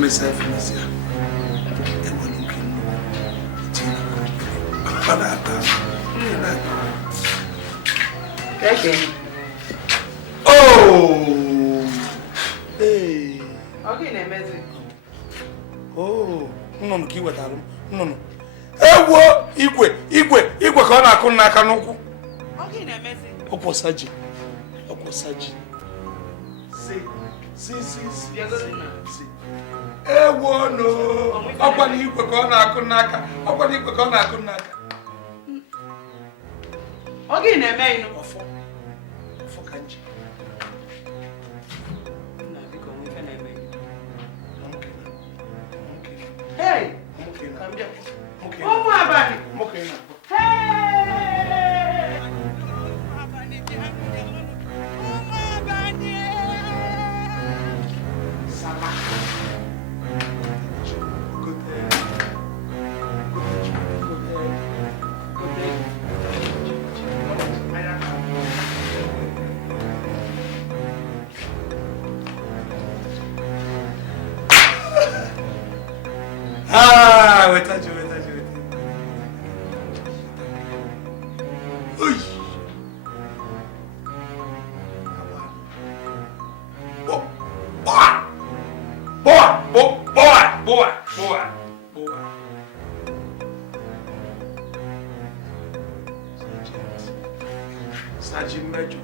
Myself, Miss Ya. Okay. Oh! Hey! Okay, Nemezi. Oh! No, Kiwa Tarum. No. Ewo! Igwe ka ọ na-akụ n'aka n'ụkwụ. Okay, Nemezi. Okwosaji. Si. Ewo no! Ọkwa na igwe ka ọ na-akụ n'aka. Okay, Nemezi. Ọfọ ka nji. Hey! Oh, my body! Hey! Sama. Wait. Uy. Boa. Sergeant Major.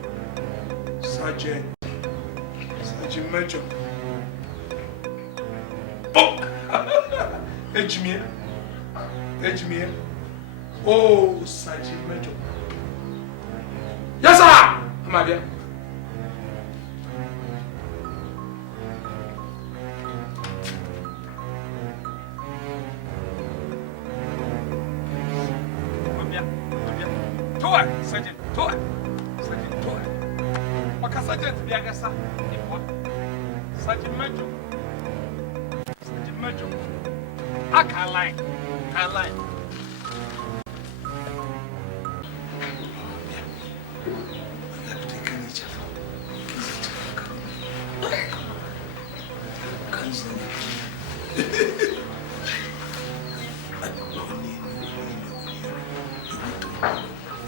Ejimie. Oh, Sergeant Major. Yes, sir. Amadia. Sergeant. Maka Sergeant biagasa. Sergeant Major. I can't lie.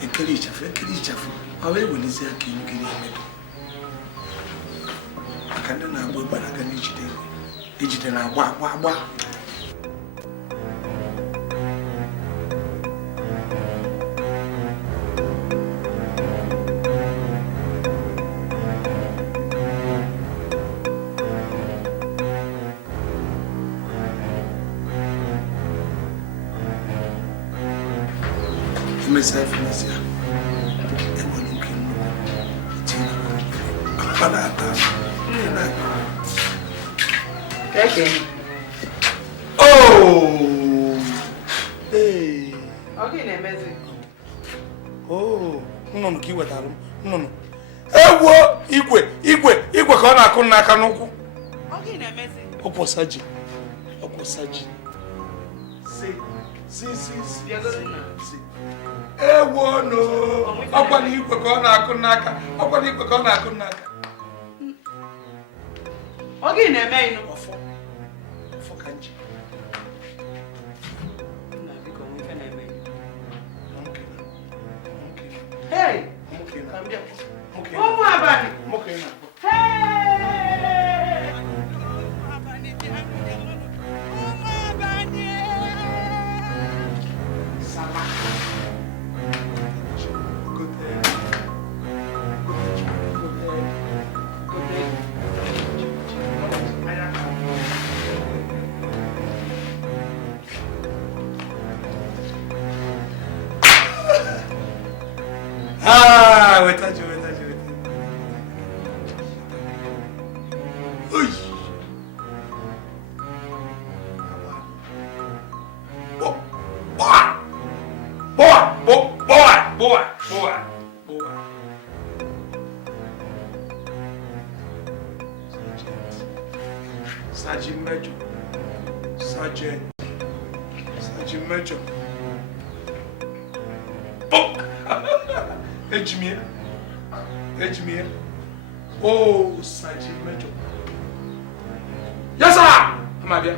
Ekelichafu. Awe welize aka ngiri emedo. Akanda na agba banaga ejide na agba. Myself, Miss Ya. Okay. Oh! Hey! Okay, Nemezi. Oh! No, Kiwa Tarum. No. Ewo! Igwe ka ọ na-akụ n'aka n'ụkwụ. Okay, Nemezi. Okwosaji. Si. Ewo no! Ọkwa na igwe ka ọ na-akụ n'aka. Okay, Nemezi. Ọfọ ka nji. Hey! Oh, my body! Hey! Sama. Wait. Uy. Boa. Sergeant Major. Ejimie. Oh, Sergeant Major. Yes, sir. mma bịa